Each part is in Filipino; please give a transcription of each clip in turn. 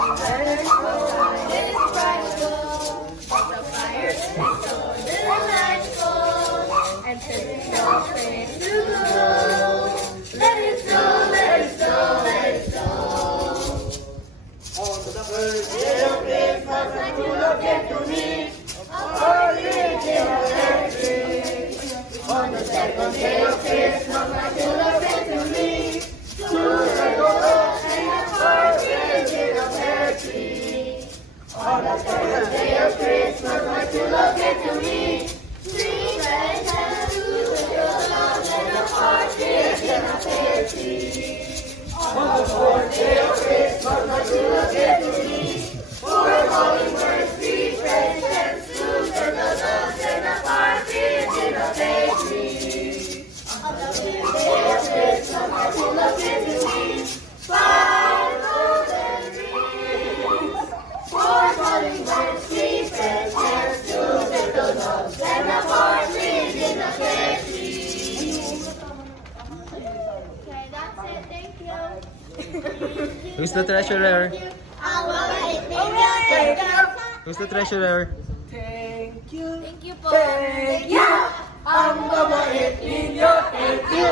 Let us go, let it bright go. Let the fire let the light go. And set the face to glow. Let it go, let it go, let it go. On the first day of Christmas, my true love came to me. On the second day of Christmas, my true love came to me. To the door and the first day of mercy. On the second day of Christmas, my true love came to me. Three presents to the love and the partridge in a pear tree. On the fourth day of Christmas, my true love came to me. Four calling birds, three presents to the love and the partridge in a pear tree. On the fifth day of Christmas, my true love came to me. Five golden rings. Four calling birds, three presents to the love and the partridge in a pear tree. Okay, that's it. Thank you. Who's the treasurer? Alright, Who's the treasurer? Thank you. thank you po. Thank you. Ang mabait ninyo. Thank you.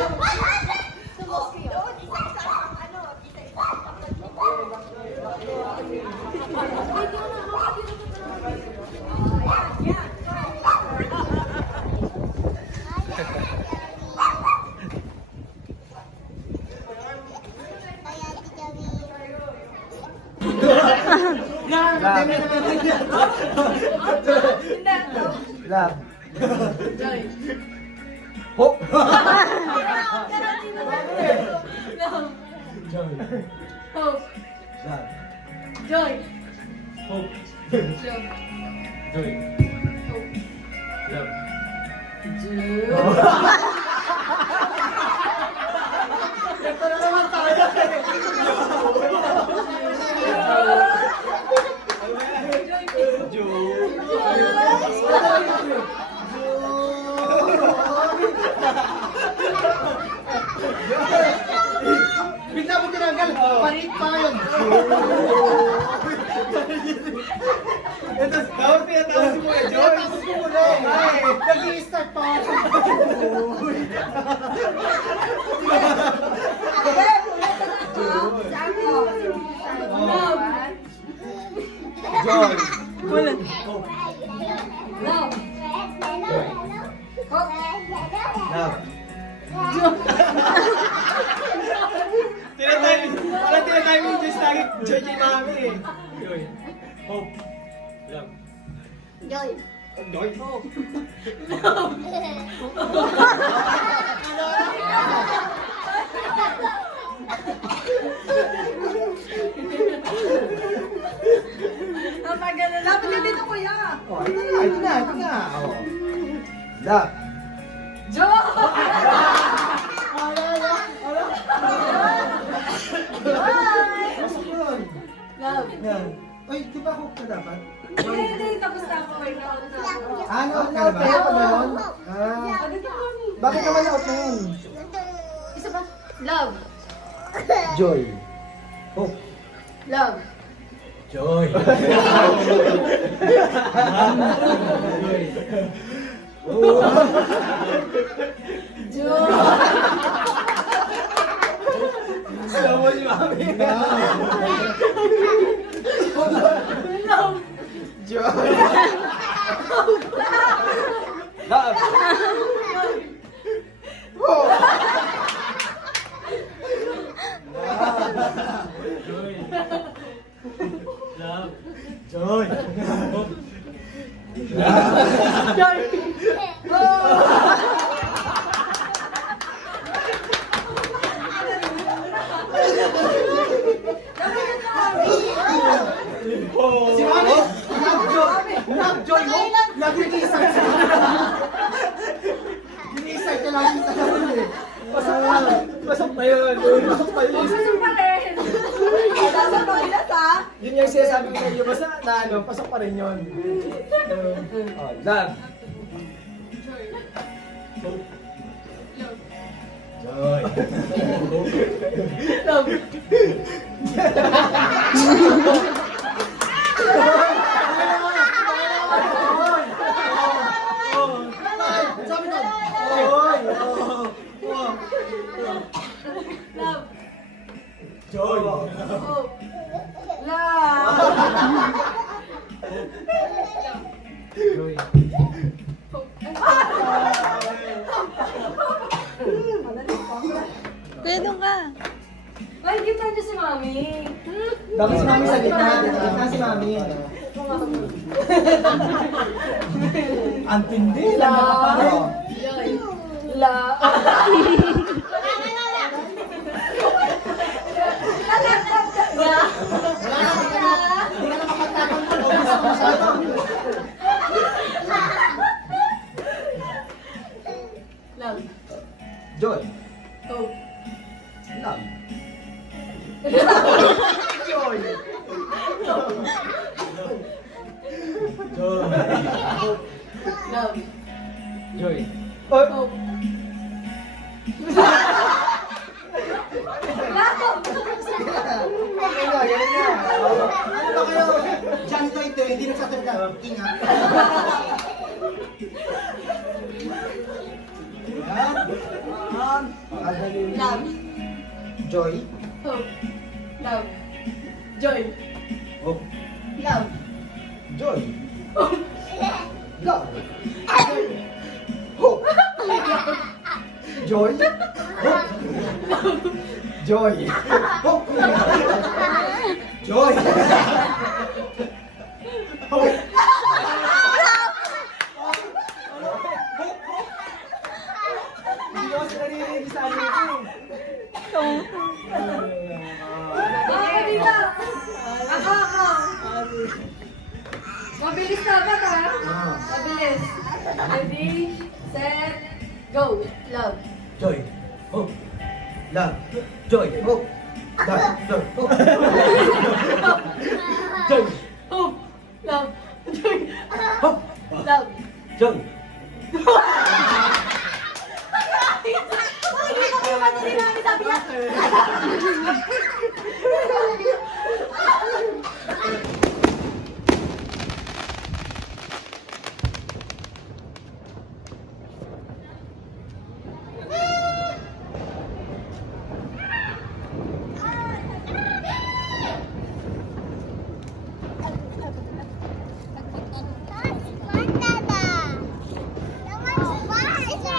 Love. Hope. Hope. Love. Joy. Hope. Joy. Joy. Love. Ito na naman tayo. Bigla mo tinanggal. Parit pa yun. Ito, dapat pinatapos mo eh, Joy. Pinatapos mo muna eh. Nag-i-start pa ako. Joy. Wala. Love. Love. Tinatime yung just lagi Joy kay mami eh. Joy. Hope. Love. Joy. Joy. Hope. Dapat ka dito, kuya. Oh, ito na. Oh. Love. Joy. Pasok yun. Love. Yan. Uy, di ba hope na dapat? Hindi, tapos na ako. Ano, out na ba? Kaya pa gano'n? Ah, bakit naman out na yun? Isa ba? Love. Joy. Hope. Love. Joy. Joy. Gusto mo si mami. Love. Joy. Love. Hope. Love. Joy. Si mami. Love Joy mo. Lagi ni-start siya. Ni-start ka lagi sa naman eh. Pasok pa yun. Pasok pa yun. Gusto pa rin. Nasa toilet, ha? Yun yung sinasabi ko sa iyo. Basta na ano, pasok pa rin yun. Oh, love. Joy. Love. Joy. Kuya, doon ka. Ay, kita niyo si Mami. Dapat si Mami sa gitna. Sa gitna si Mami. Ang tindi. Lang nakaparo. La. Hindi ka na makapagtatanggol. Obvious ako masyado. Love. Joy. Hope. Love. Joy. Love. Joy. Hope. Okay na, yan na. Ano ba kayo? Diyan ito, hindi nagsasalita. Ingat. Yan. Madali. Love. Joy. Hope. Love. Joy. Hope. Love. Joy. Love. Hope. Joy. Hope. Joy. Hope. Joy. Hope. Hindi ko kasi narinig sa amin ito. Ako dito. Ako. Mabilis ka ba ta? Mabilis. Ready, set, go. Love. Joy. Hope. Love. Joy. Hope. Love. Hope. Joy. Hope. Love. Joy. Hope. Love. Joy.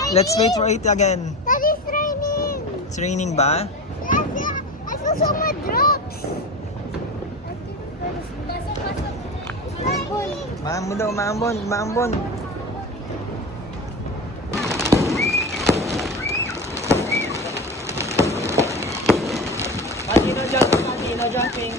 Let's wait for it again. That is raining. It's raining ba? Yes, yeah. I saw so much drops. It's raining. Maambon daw, maambon, maambon. Patino jumping, patino jumping.